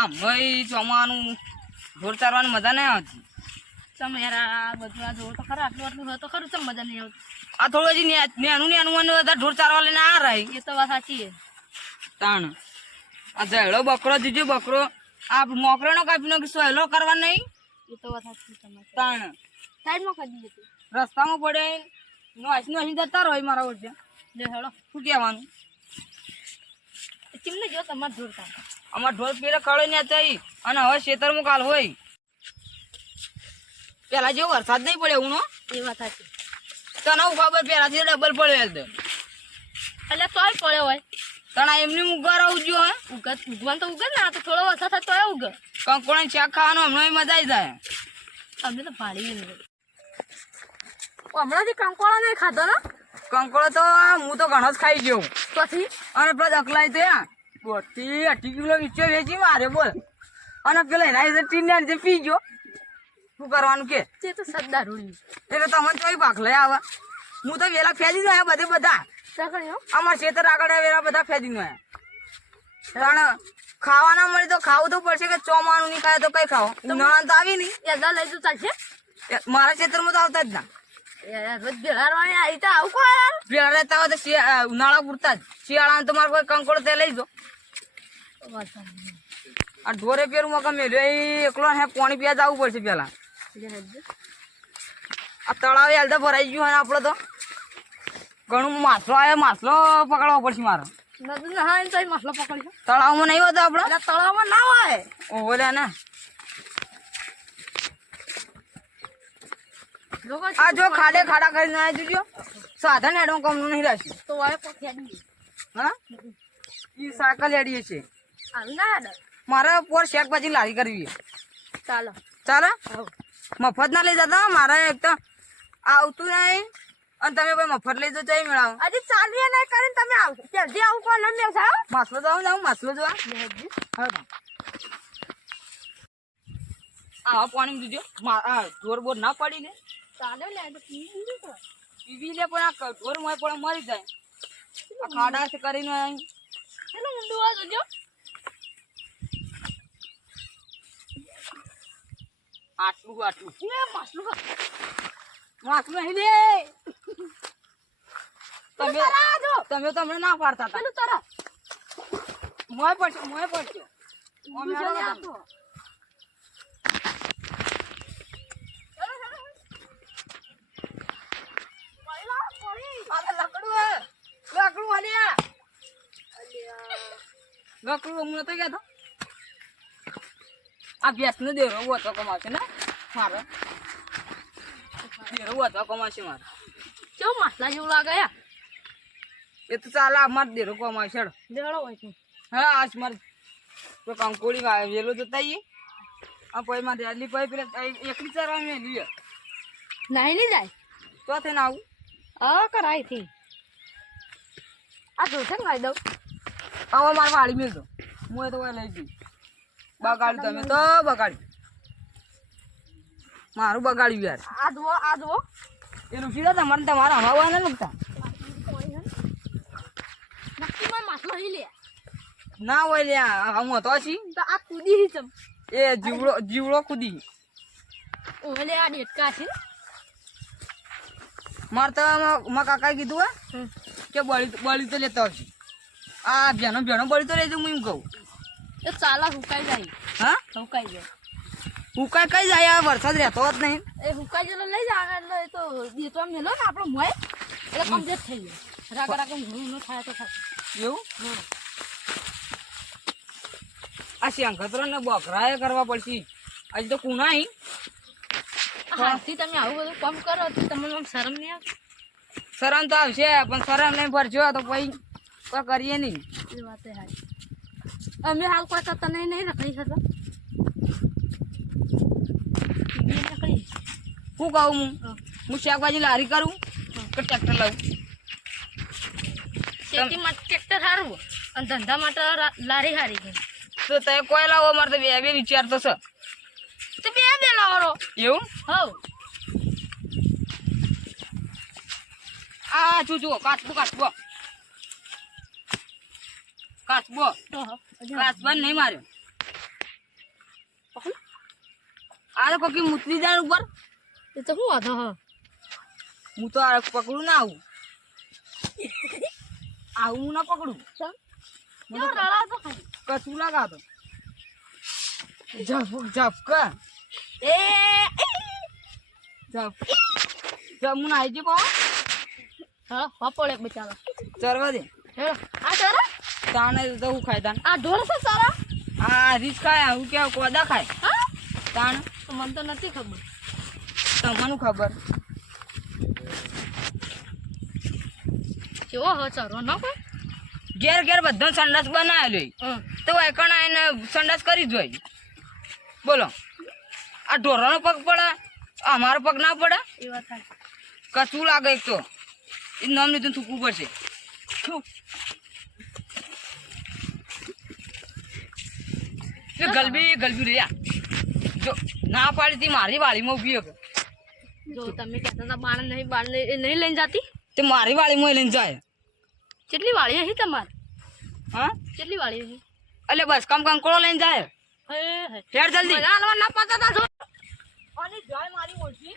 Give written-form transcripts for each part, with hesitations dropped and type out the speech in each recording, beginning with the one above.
આમ ભાઈ ચોમાનું ઢોર ચારવાની મજા નહીં આવતી. તમે યાર આ બધું આ જોવો તો ખરા આટલું આટલું હોય તો ખરું ચમ મજા નહીં આવતી. આ થોડું હજી નેનું બધા ઢોર ચારવા લઈને આ રહી એ તો વાત સાચી છે. તાણ આ જયડો બકરો જીજો બકરો આ મોકરેનો કાપીનો કે સહેલો કરવા નહીં. એ તો વાત સાચી તમારી. તાણ સાઈડમાં કરી દીધી રસ્તામાં પડે નો જતા રહો મારા ઓછે. લે હેડો શું કહેવાનું? ચીમને જો તમારે જોડતા અમાર ઢોર પેલા કળે ને થઈ અને હવે ખેતરમાં કાલ હોય પેલા જેવો વરસાદ નહીં પડે હું એ વાત સાચી. તને ખબર પેલાથી ડબલ પડ્યો એટલે તોય પડ્યો હોય તણા એમની ઉગાર આવજો હે ઉગવાન તો ઉગે ને આ તો થોડો વરસાદ થાય તોય ઉગે. કંકોડા શાક ખાવાનું હમણાં મજા આવી જાય. અમે તો ભાડી હમણાંથી કંકોળા નહીં ખાધો ને. કંકોડો તો હું તો ઘણો જ ખાઈ ગયો પછી અને પેલા અકલાય તો 2-8 કિલો નીચે વેચી મારે બોલ અને પેલા એના ટીન જે પી ગયો. શું કરવાનું કે તે તો સદ્દા રૂડી એટલે તમે તો ભાગ લઈ આવે. હું તો વેલા ફેદી દઉં બધા અમારા ખેતર આગળ વેલા બધા ફેદી દઉં. કારણ ખાવાના મળે તો ખાવું તો પડશે કે ચોમાનું નહીં ખાય તો કઈ ખાવો ઉનાળા તો આવી નહીં. એદા લઈ તો ચાલશે મારા ખેતરમાં તો આવતા જ ના આવું કો યાર પેલા રહેતા હોય તો ઉનાળા પૂરતા જ. શિયાળા તો મારે કોઈ કંકોડો તે લઈ જો. આ ઢોરે પેરું માં ગમે એકલો હે પાણી પીવા જવું પડશે પેલા. આ તળાવે હાલતા ભરાઈ ગયું આપડે તો ઘણું માછલો આવે માછલો પકડવો પડશે મારે. મસલો પકડી તળાવમાં નહીં હોતો આપડે તળાવમાં ના હોય ઓલે ને આ જો ખાડે ખાડા કરીને આવી જોજો સાધન હેડમાં કમનું નહીં રાખ્યું તો વાય પકડી હા ઈ સાયકલ હેડીએ છે આવું ના હેડે મારે પોર શાકભાજી લારી કરવી ચાલો ચાલે મફત ના લઈ જતા મારે એક તો આવતું નહીં અને તમે કોઈ મફત લઈ જતો મેળાવો હજી ચાલવી નહીં કરીને તમે આવશો જલ્દી આવું કોણ લઈને બેસાવ માછલો જાઉં માછલો જોવા આવા પાણી દીજો ઢોર બોર ના પડી ને ચાલે લે તો પીવી લે પણ આ ઢોર મોય પણ મરી જાય આ ખાડા છે કરીને ચલો ઊંડું આ જોજો આટલું એ માસલું માછલું અહીં લે તમે તો હમણાં ના પાડતા હતા પેલું તરફ મોય પડશે લકડું વાલ્યા લકડું હમણાં તો ગયા આ ભેંસ નો દેરો હતો કમાશે ને મારે દેરો હતો કમાશે મારે કેવું માસલા જેવું લાગે યાર એ તો ચાલે અમારે દેરો કમાશે દેડો હોય છે હા આજ મારે તો કંકોડી વેલો જતા આ પછી મારે આટલી પછી પેલા એકલી ચારવા મેં લઈએ નાઈ નહીં જાય તો થઈને આવું કરાય થી આ જોશે ને ખાઈ દઉં હવે મારે વાળી મેળતો હું એ તો લઈ જઈ બગાડ્યું તમે તો બગાડ્યું મારું બગાડ્યું યાર આ જુઓ એ રૂસી દો તમારે તમારા હવા ના લગતા નક્કી માં માસલો હી લે ના હોય લ્યા હું હતો છી તો આ કૂદી હી ચમ એ જીવડો કૂદી ઓલે આ ડેટકા છે મારે તો મારા કાકાએ કીધું હે કે બળી તો લેતા આવશે આ ભેનો બળી તો લેજો હું એમ કહું એ ચાલા હુકાઈ જાય હા હુકાઈ જાય હુકાય કઈ જાય આ વરસાદ રહેતો જ નહીં એ હુકાઈ જેલો લઈ જાય એટલે એ તો દેતો મેલો ને આપણો મોય એટલે કમ્પ્લીટ થઈ જાય રાગા ઘણું થાય તો થાય એવું આ શંખતરો ને બકરાએ કરવા પડશે હજી તો કુનાઈ હાથી તમે આવું બધું કામ કરો તો તમને આમ શરમ નહીં આવતી શરમ તો આવશે પણ શરમ નહીં ભરજો તો પછી કોઈ કરીએ નહીં એ વાત હારી અમે હાલ કોઈ કરતા નહીં રખડી શકતા શું કહું હું શાકભાજી લારી કરું કે ટ્રેક્ટર લાવું ખેતી માટે ટ્રેક્ટર સારું અને ધંધા માટે લારી હારી છે તો તમે કોઈ લાવો મારે તો બે વિચાર તો છે તો બે લાવો એવું હવ આ જુઓ કાચબો કાચબો નહીં માર્યો પકડ. આ તો કોકી મૂતરી જાય ઉપર. એ તો શું વાંધો હ હું તો આ પકડું ના આવું. આવું હું ના પકડું. કેવો રળા તો ખાલી. કશું લાગાતો. ઝપકા. એ જમુન આવી ગયો કહો. હા વાપોળે બચારા. ચરવા દે. હેલો આ તારા તાણે તો હું ખાય તાણ. આ ઢોર છે સારા. આ રીસ ખાય હું કેવું કોદા ખાય. હા તાણ તો મને તો નથી ખબર. તમને ખબર. કેવો હવે ચારો ના કોઈ. ઘેર ઘેર બધો સંડાસ બનાવેલો તો એકણ આવીને સંડાસ કરી જ હોય. બોલો આ ઢોરાનો પગ પડે અમારો પગ ના પડે. એ વાત થાય. કશું લાગે એક તો એ નામ લીધું થૂકવું પડશે. ગલબી ગલબી રે જો ના પાડી હતી મારી વાળીમાં ઉભી હતી. જો તમે કહેતા હતા બાણ નહીં લઈને જાતી. તે મારી વાળીમાં લઈને જાય. કેટલી વાળી હી તમારે. હા કેટલી વાળી હી. એટલે બસ કામ કંકોળો લઈને જાય. હે હેડ જલ્દી. મજા આલવા ના પાતા તા જો. અને જાય મારી ઓળખી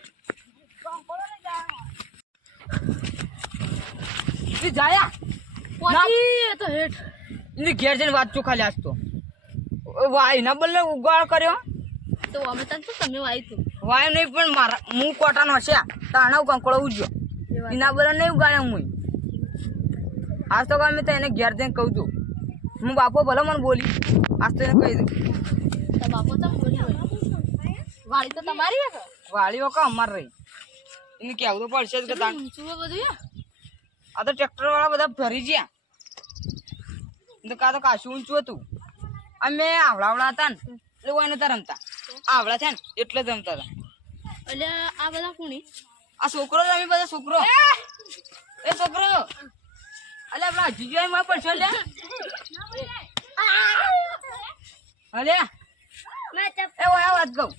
કંકોળો લઈને જાય. તું જાયા પોતી એ તો હેઠ. એની ઘેર જઈને વાત ચોખાલી આજ તો વાય ના બદલે ઉગાડ કર્યો. તો અમે તને શું તમે વાઈ તું. વાય નહીં પણ મારા હું કોટાનો હશે તાણે કંકોળો ઉજ્યો એના બદલે નહીં ઉગાડ્યો હું. આજ તો અમે તો એને ઘેર જઈને કહું છું. હું બાપો ભલે મને બોલી આજ તો એને કહી દઉં. તો બાપો તમે બોલી હોય. વાળી તો તમારી હે કે. વાળીઓ કા અમાર રહી એને કહેવું તો પડશે જ કે તાણ. ઊંચું હે બધું યાર. આ તો ટ્રેક્ટર વાળા બધા ફરી ગયા. તો કાં તો કાશું ઊંચું હતું. અમે આવડા હતા ને એટલે કોઈ નતા રમતા. આવડા છે ને એટલે જ રમતા હતા. એટલે આ બધા કોણી. આ છોકરો રમી બધા છોકરો. એ છોકરો અલે આપડા હજી માં પડશે લે. અલે એ ઓય વાત કહું.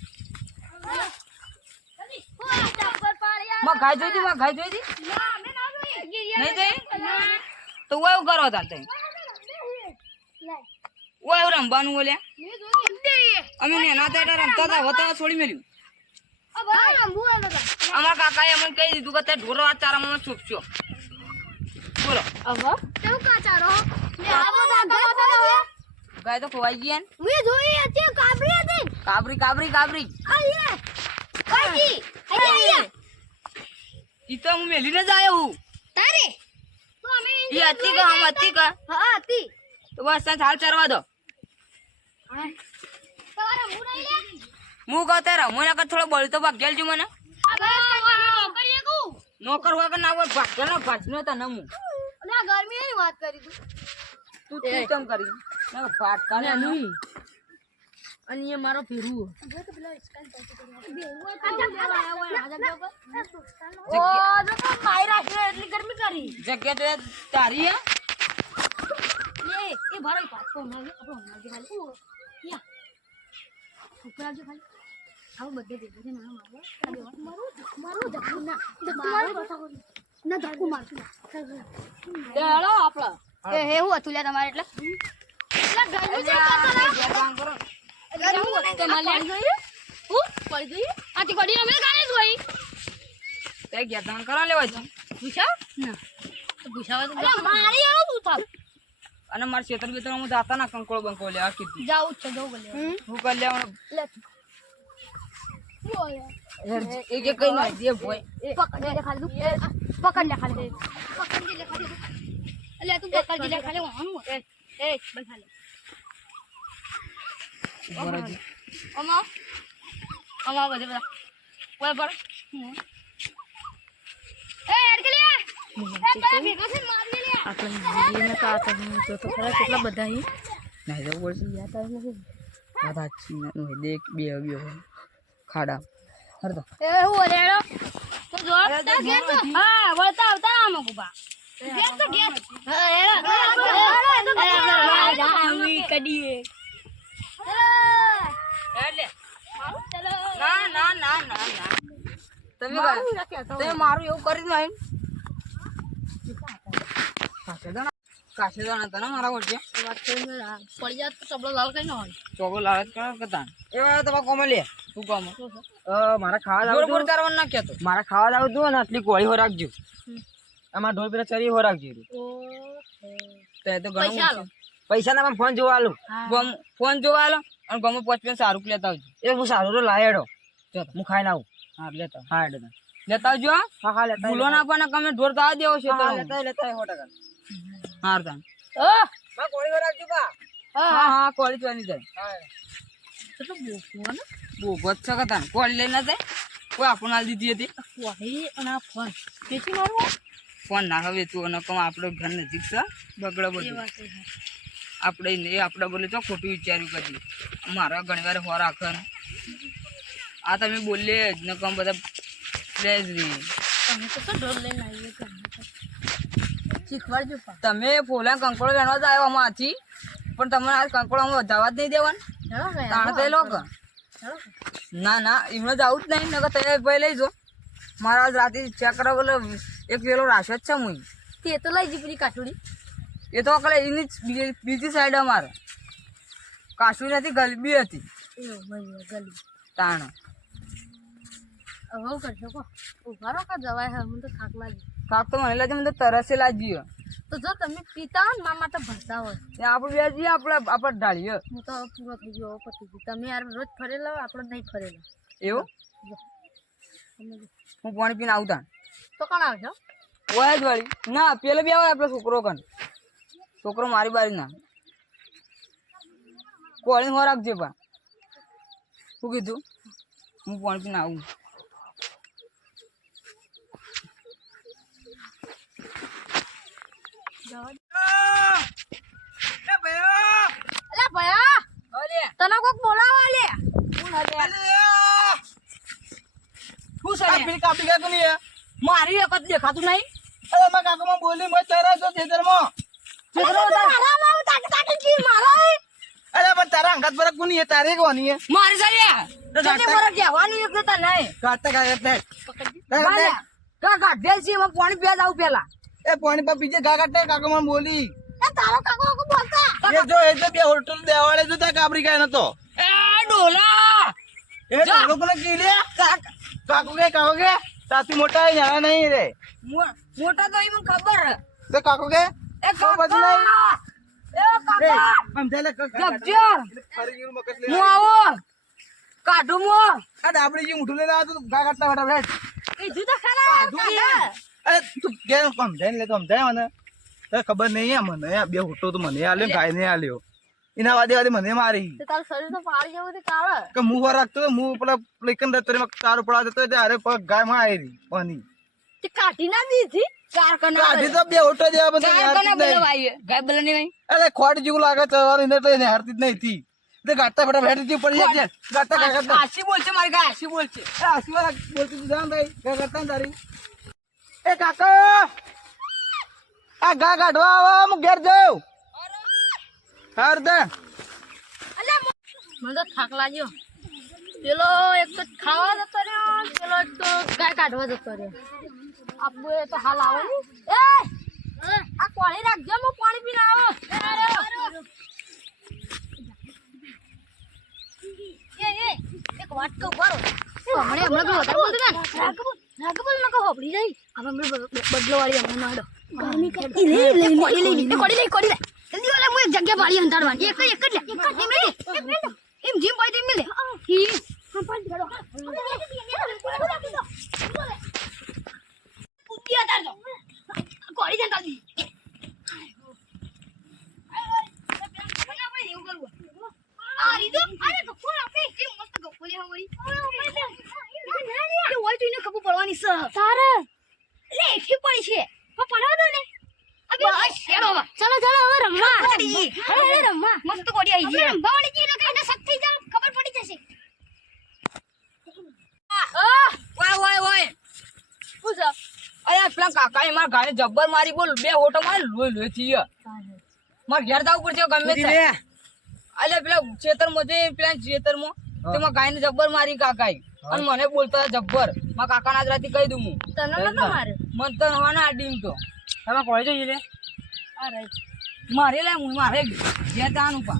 માં ગાય જોઈ દી માં ગાય જોઈ દી. નહીં જોઈ તો ઓય કરો તા તઈ. ઓય રમવાનું બોલ્યા. અમે નેના હતા રમતા હતા હવે તો છોડી મેલ્યું. અમારા કાકાએ અમને કહી દીધું કે તે ઢોરો આ ચારામાં છૂપશો. બોલો હવે કેવું કાચારો. ગાય તો ખોવાઈ ગયા ને. મે જોઈ હતી કાબરી હતી. કાબરી કાબરી કાબરી આયે કાજી આયે ઈ તો હું મેલીને જ આવ્યો હું. તારે તો અમે ઈ હતી કે હમ હતી કે હા હતી. તો બસ ત્યાં હાલ ચરવા દો. તમારા મુરા લે હું કહું તારે રમો ના કર થોડો બળી તો ભાગ્યેલ છું મને. નોકરીએ કુ નોકર હોય કે ના હોય ભાગ્યેલ ના ભાજનો તો નમું. ના ગરમી ની વાત કરી તું. તું કેમ કરી ના ભાટ કાને નહીં. અને એ મારો ફેરવું. જગ્યા તો તારી હે. એ ભારો પાછો મારે આપણો મારજે ખાલી યા ઉપરાજો ખાલી આવું બધે ભેગું છે ના મારું ધક્કુ ના ધક્કુ મારતું હેલો આપણો એ એવું હતું લે તમારે એટલે કામ કરો. આથી ઘડી અમે ગાડી જોઈ તે ગયા તમે કરવા લેવા છો. પૂછા ના પૂછાવા તો મારી આવું પૂછા અને મારા ક્ષેત્ર બેતર હું જાતા ના કંકોળો બંકોળો લેવા કીધી. જાઉં છે દો બોલે હું કરી લેવાનું લે એક એક કઈ ના જે ભોય પકડ લે ખાલી પકડ લે ખાલી એટલે તું પકડ લે ખાલી હું એ બંધા લે બરાજી અમા બધે બધા બોલ બોલ એ અડકલિયા એ પેલા ભેગા છે મારી લે આપણે કા તો તો ખરા કેટલા બધા હી નહીં તો બોલસી જાતા નથી બધા ચીના નો દેખ બે ખાડા હરદો એ હું રેડો તો જો તા ઘેર તો હા વળતા આવતા આમ ગુબા ઘેર તો ઘેર હા રેડો આમી કડીએ એટલે ના ના ના ના ના તમે મારું એવું કરી નહીં. કાશે જણા હતા ને મારા ઓળખે વાત કરીને પડી જાય તો ચબલો લાલ કઈ ના હોય ચોગો લાવે કરો કતા એ તમારે કોમે લે તું કોમ મારા ખાવા જાવ બરોબર તારવાનું ના કહેતો મારા ખાવા જાવ તું ને આટલી ગોળી હો રાખજો આમાં ઢોલ પેલા ચરી હો રાખજો તે તો પૈસા ઘણું પૈસા ના ફોન જોવા આલું ગમ ફોન જોવા આલો અને ગમો 5 સારું લેતા આવજો એ હું સારું તો લાયેડો હું ખાઈને આવું હા લેતા હા એટલે લેતા આવજો હા લેતા ભૂલો ના પણ તમે ઢોર તો આ દેવો છે તો લેતા 100%. હાર તાન માં ગોળી હો રાખજો બા હા હા કોળી ચોની જાય કેટલું બોકું ને બહુ છે કતા કોળી લઈને જાય કોઈ આપણને આલ દીધી હતી વાહી અને આ ફોન વેચી મારવો ફોન ના હવે તું અને કમ આપણો ઘર નજીક છે બગડો એ બધું વાત છે આપણે એ આપણે બોલે તો ખોટું વિચાર્યું કરી મારા ઘણી વાર હો રાખે ને આ તમે બોલીએ જ ને કમ બધા લે જ રહી તમે તો ઢોલ લઈને આવીએ શીખવાડજો પા તમે ફોલા કંકોળો વેણવા જ આવ્યો આમાંથી પણ તમને આ કંકોળામાં જવા જ નહીં દેવાનું ચલો ગયા તાણે તે લોકો ચલો ના ના એમને જવું જ નહીં નકર તમે ભાઈ લઈ જો મારા આજ રાતે ચેક કરવા બોલે એક વેલો રાખ્યો જ છે હું તે તો લઈ જી પેલી કાઠુડી એ તો અકલે એની જ બીજી સાઈડ અમારે કાશું નથી ગલબી હતી એ ભાઈ ગલી તાણ હવે કરશો કો ઉભા રહો કા જવાય હે મને તો થાક લાગી કાક તો મને લાગે મને તો તરસે લાગી તો જો તમે પીતા હોય ને મારા માટે ભરતા હોય આપણે બે જઈએ આપણે ઢાળીએ હું તો હવે પૂરો થઈ ગયો હવે પતી ગયું તમે યાર રોજ ફરેલા આપણે નહીં ફરેલા એવું હું પાણી પીને આવતા તો કોણ આવશો ઓય જ વાળી ના પેલે બે આવે આપણો છોકરો કન છોકરો મારી બારી ના કોળી હો રાખજે બા શું કીધું હું પાણી પીને આવું અલા ભયા તને કોક બોલાવા લે મારી એક જ દેખાતું નહીં મારી સારી કહેવાનું એક જતા નહીં કાઢે છે એમાં પાણી પીવા જાવ પેલા પાણી પર બીજે ગા કાઢે કાકા મને બોલી એ તારો કાકો કો બોલતા એ જો એ તો બે હોટલ દેવાળે જો તા કાબરી ગાય નતો એ ડોલા એ લોકોને કીધે કાકુ કે સાથી મોટા હે નાના નહીં રે મોટા તો એમ ખબર તો કાકુ કે એ કાકા એ કાકા સમજાય લે જપજો હું આવો કાઢું મો આ ડાબડી જી મુઠું લઈને આ તો ગા કાઢતા ફટાફટ એ જુદા ખાના અરે તું કે સમજાય લે તો સમજાય મને તો ખબર નહીં મને આ બે હોટો તો મને આલ્યો ગાય ને આલ્યો એના વાદે મને મારી તે તારું શરીર તો પાડી જવું તે કાળે કે મું વાર રાખતો મું પેલા લેકન દતરીમાં તારો પડા જતો ત્યારે પગ ગાય માં આવી પાણી તે કાઢી ના દીધી ચાર કના કાઢી તો બે હોટો જેવા બધા ચાર કના બોલવાય ગાય બોલની નહીં અરે ખોટ જેવું લાગે ચવારી ને એટલે હારતી જ નહીં થી તે ગાતા ફટાફટ હેઠી પડી જાય ગાતા ગાતા આશી બોલશે મારી ગાય આશી બોલશે આશીર્વાદ બોલતી તું જાણ ભાઈ ગા કરતા ને તારી એ કાકા આ ગા કાઢવા આવો હું ઘેર જાઉં હાર દે મને તો થાક લાગ્યો પેલો એક તો ખાવા જતો રહ્યો પેલો એક તો ગાય કાઢવા જતો રહ્યો આબુ એ તો હાલ આવે ને એ આ પાણી રાખજો હું પાણી પીને આવો એક વાત તો કરો હમણાં પેલો વધારે બોલતો ને રાગબોલ માં કહો હોપડી જાય હવે હમણાં બદલો વાળી હમણાં નાડો ગરમી કરતી લે કોડી લે જલ્દી વાલા હું એક જગ્યા પાડી અંતાડવાની એક જ લે એક મિનિટ એમ જીમ પાઈ દે મિલે ઈ હા પાડી ગયો ઉપિયા તાર કોડી જંતા દી આ રીદો અરે ગપ્પો આપે કે મસ્ત ગપ્પો લે હમરી કે હોય તો એને ખબર પડવાની છે તારે લે એથી પડી છે પણ પડવા દો ને બસ હેડો ચલો હવે રમવા અરે રમવા મસ્ત કોડી આવી છે રમવા વાળી જી લગાઈ ને સત થઈ જાવ ખબર પડી જશે ઓય પૂછો અરે પેલા કાકા મારા ગાય જબ્બર મારી બોલ બે હોટો મારી લોહી થી મારે ઘેર જવું પડશે ગમે તે અલે પેલા ખેતરમાં જે પેલા ખેતરમાં તેમાં ગાય ને જબ્બર મારી કાકાએ અને મને બોલતા જબ્બર મારા કાકા ના રાતી કહી દઉં હું તને નતો મારે મન તો હવાના આડીમ તો તમે કોલેજ જઈએ લે અરે મારે લે હું મારે ઘેર જવાનું પા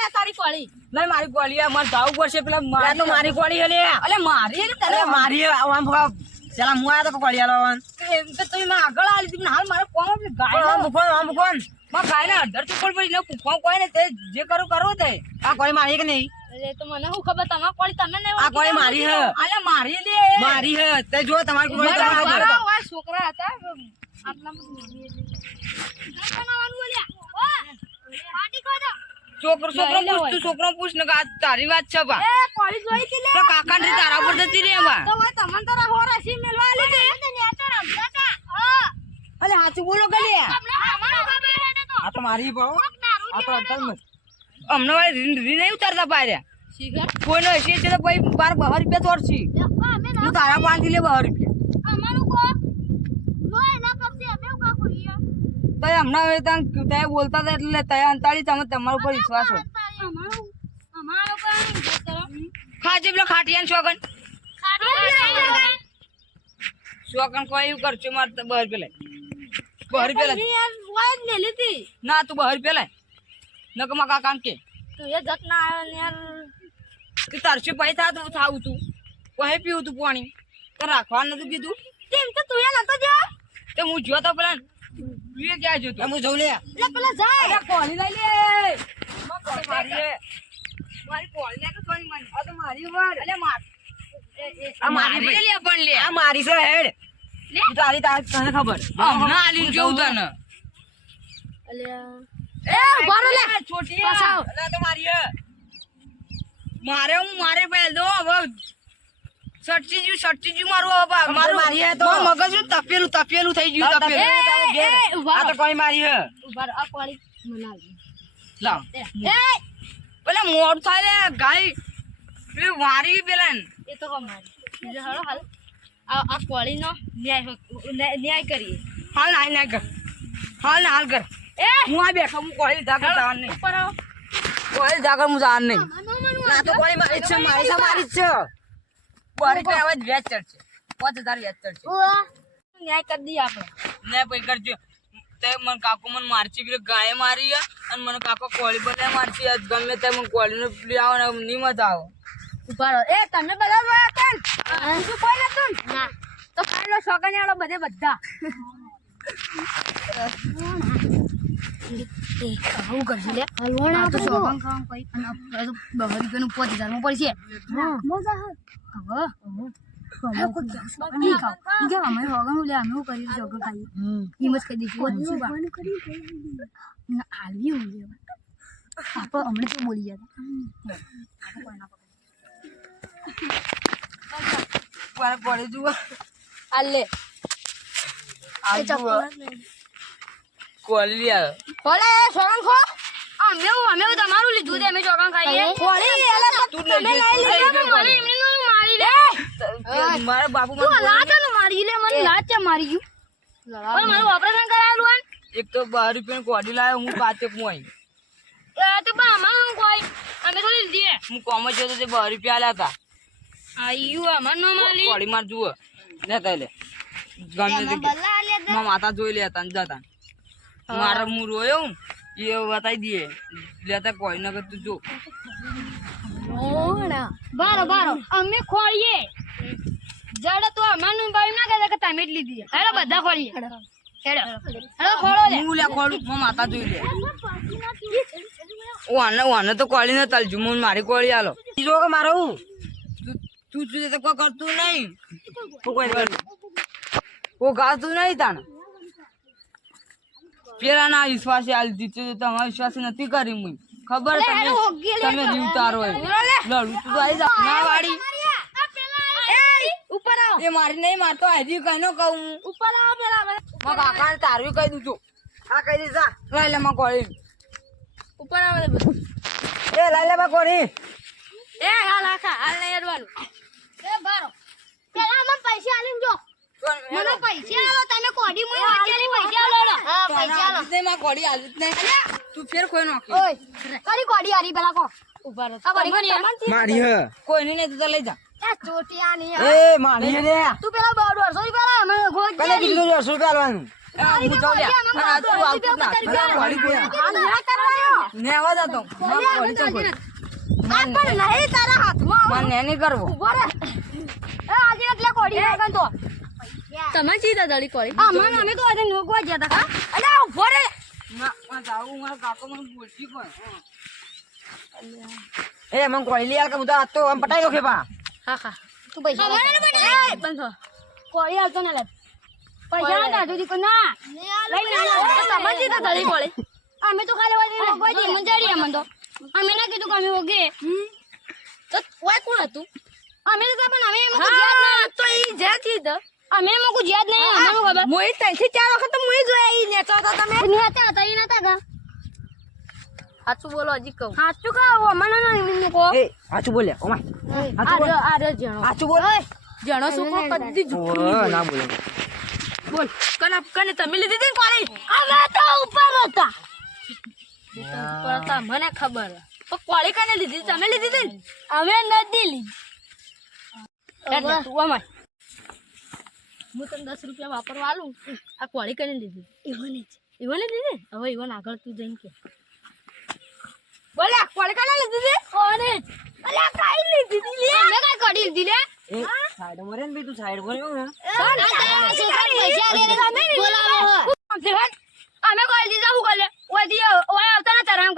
લે તારી કોળી નહીં મારી ગોળી મારે જવું પડશે પેલા તો મારી કોળી હે લે અલે મારી રે તને મારી આમ ચલા હું આયા તો કોળી આલવાન એમ તો તમે મને આગળ આલી હતી હાલ મારે કોમ આપણી ગાય આમ કોણ માં ગાયને અડધર ચૂકડ પડી ને પૂછવા કોઈ ને તે જે કરું કરો તે આ કોળી મારી કે નહીં અરે તો મને શું ખબર તમાર કોળી તમે નહીં આ કોળી મારી હે અલે મારી લે મારી હે તે જો તમારી કોળી તો આ મારા ઓય છોકરા હતા આટલા બધું બનાવવાનું બોલ્યા ઓ પાટી કોડો છોકરો છોકરો પૂછ ને આ તારી વાત છે બા એ કોળી જોઈ હતી લે તો કાકા ને તારા ઉપર જતી રે બા તો ભાઈ તમને તારા હોરા સી મેલવા આલી દે ને આ તો રમતા હતા અલે હાચું બોલો કે લે તમને અમારો ખબર હે તો આ તો મારી પાઓ આ તો અડતાલ મત અમને વાળી રીન નહીં ઉતારતા પાર્યા શીખર કોઈનો હશે છે તો ભાઈ 12 રૂપિયા તોડશી અમે હું તારા પાંચથી લે 12 રૂપિયા અમારું કો જોય ના કરશે અમે કા કોઈએ તો હમણાં હવે તમે બોલતા હતા એટલે તય અંતાળી તમે તમારા ઉપર વિશ્વાસ હોય અમારો કો ખાજે પેલો ખાટિયાન શોગન ખાટી શોગન કોઈ એવું કરજો મારે તો 12 રૂપિયા લાય 12 રૂપિયા લાય યાર વાય ને લીધી ના તું 12 રૂપિયા લાય નકમા કાકા કે તો એ જત ના આવે ને યાર તું તારશે પૈસા તો થાવું તું કોઈ પીવું તું પાણી તો રાખવા નતું કીધું તેમ તો તું એ નતો જા તે હું જોતો પેલા તું એ ક્યાં જોતો હું જઉં લે એટલે પેલા જાય કોળી લઈ લે મારી કોળી લે તો થોડી મારી આ તો મારી વાર એટલે માર આ મારી લે પણ લે આ મારી છે હેડ તું તારી તને ખબર હમણાં આલી જોઉં તને અલ્યા એ બારો લે છોટી પાછા અલા તો મારી હે મારે પહેલ દો હવે સટચી મારું હવે મારું મારી હે તો મગજ તપેલું થઈ ગયું તપેલું આ તો કોઈ મારી હે ઉભા રહો, આ કોળી મનાવી લાવ એ પેલા મોડ થાય લે ગાય પેલી વારી પેલા ને. એ તો કમારી બીજો હાલો હાલ આ કોળીનો ન્યાય કરીએ હાલ ના કર હાલ કર એ હું આ બેઠો હું કોઈ જાગર જવાનું નહીં ઉપર આવો કોઈ જાગર હું જવાનું નહીં ના તો કોઈ મારી છે મારી છે મારી છે બારી તો હવે વ્યાજ ચડશે 5000 વ્યાજ ચડશે ન્યાય કરી દઈએ આપણે ને પછી કરજો તે મને કાકો મને મારચી પેલી ગાય મારી હે અને મને કાકો કોળી બને મારચી આજ ગમે તે મને કોળીને પેલી આવો ને ની મજા આવે ઉભા રહો એ તમે બધા જોયા હતા ને બીજું કોઈ નતું ના તો કાલો સોગન આલો બધા હું કરશું લે હલવાણા તો સોગન ખાવા કઈ અને બહરી કેનું 5000 માં પડશે મજા હવે નહીં ખાવ કે અમે સોગન લે અમે કરી સોગન ખાઈએ હિંમત કરી દીધી શું વાત ના આલવી હું લે આપણે હમણે તો બોલી ગયા મારે કોળી જુઓ આલે કોળી લઈ આવે બોલે સોગન ખો અમે તમારું લીધું છે અમે સોગન ખાઈએ કોળી એલા તું તમે લઈ લઈ લે, લીધું કોળી એમને મારી લે મારા બાપુ તું લાચાનું મારી લે મને લાચા મારી ગયું ઓય મારું ઓપરેશન કરાવેલું હન એક તો 12 રૂપિયાની કોળી લાવ્યો હું કાચે મોઈ તો બા અમારું કોઈ અમે થોડી લીધી હું કોમ જ જતો તે 12 રૂપિયા આલ્યા હતા આયુ અમાર નો માલી કોળી માર જુઓ ને તલે ગમે તે મારા માતા જોઈ લેતા ને જતા મારા હું રોયો એ બતાવી દે લેતા કોઈ ન તું જો ઓણા બારો અમે ખોળીએ જડે તો અમારું ભાઈ ના કહેતા કે તમે જ લીધી હેડો બધા ખોળીએ હેડો ખોળો લે હું લે ખોલું મારા માતા જોઈ લે વાને તો કોળી ને તલજુ મને મારી કોળી આલો જો કે મારો તું તો કોઈ કરતું નહીં કોઈ ગાતું નહીં તાણ પેલા ના વિશ્વાસ આલી દીધું તમારા વિશ્વાસ નથી કરી હું ખબર તમે જીવતારો લડું તું આવી જા ના વાડી ઉપર આવો એ મારી નહીં મારતો હજી કઈ નો કહું હું ઉપર આવો પેલા મારા કાકાને તારવી કહી દઉં છું આ કઈ દીધા લઈ લે માં કોળી ઉપર આવો બધું એ લઈ લે બા કોરી એ હાલ આખા હાલ નહીં અડવાનું એ બારો પેલા અમે પૈસા આલીને જો મને પૈસા આલો તમે કોડી મને વાંચેલી પૈસા આલો હા પૈસા આલો માં કોળી આલી જ નહીં તું ફેર કોઈ નાખી ઓય કરી કોડી આરી પેલા કો ઉભા રહો આ કોડી મારી હે કોઈ નહીં તું તો લઈ જા એ ચોટિયા ની એ મારી હે રે તું પેલા 150 રૂપિયા અમે ગોજ કને કીધું 150 રૂપિયા આલવાનું હું જાઉં લે. અને આ તું આવતું જ ના. અરે વળી ગયા. ને આવા જતો. ના વળી તો કોઈ. મને ને નહીં કરવો. તમે સીધા દળી કોળી અમે તો આજે નોકવા ગયા હતા અલે ઉભો રે ના માં જાવું મારા કાકો મને બોલતી કોઈ. એ મને કોઈ લઈ આલ કે હું તો આ તો આમ પટાઈ દો ખેપા. હા હા તું પૈસા એ બંધો કોળી આવતો ને લે પૈસા ના દાદુ દી કો ના લઈ ના તમે સીધા દળી કોળી અમે તો ખાલી વાજી નોકવા દી મંજાડી અમન તો અમે ના કીધું કે અમે હોગે તો કોઈ કોણ હતું અમે તો પણ અમે એમ યાદ ના તો ઈ જે ચીજ અમે મકો યાદ નહીં અમે ખબર મોઈ 3 થી 4 વખત તો મોઈ જોયા ઈ નેચો તો તમે. નેતા હતા ઈ નતા ગા સાચું બોલો હજી કહું. સાચું કહો મને ના મૂકો એ સાચું બોલ્યા ઓમાય. સાચું બોલ. આરે જણો સાચું બોલ. જણો છોકરો કદી જુઠ્ઠું ઓ ના બોલે. બોલ કને તમે લીધી હતી કોળી. અમે તો ઉપર હતા ઉપર હતા મને ખબર તો કોળી કને લીધી તમે લીધી હતી અમે નથી લીધી એટલે તું અમાર હું તને 10 રૂપિયા વાપરવા આલું આ કોળી કને લીધી ઈવને લીધી હવે ઈવન આગળ તું જઈને કે બોલે કોળી કને લીધી કોને અલે કાઈ લીધી લે અમે કાઈ કોળી લીધી લે એ સાઈડ માં રે ને બી તું સાઈડ માં રહ્યો ને. અમે કોઈ દીધા હું કરે ઓય આવતા ના તારા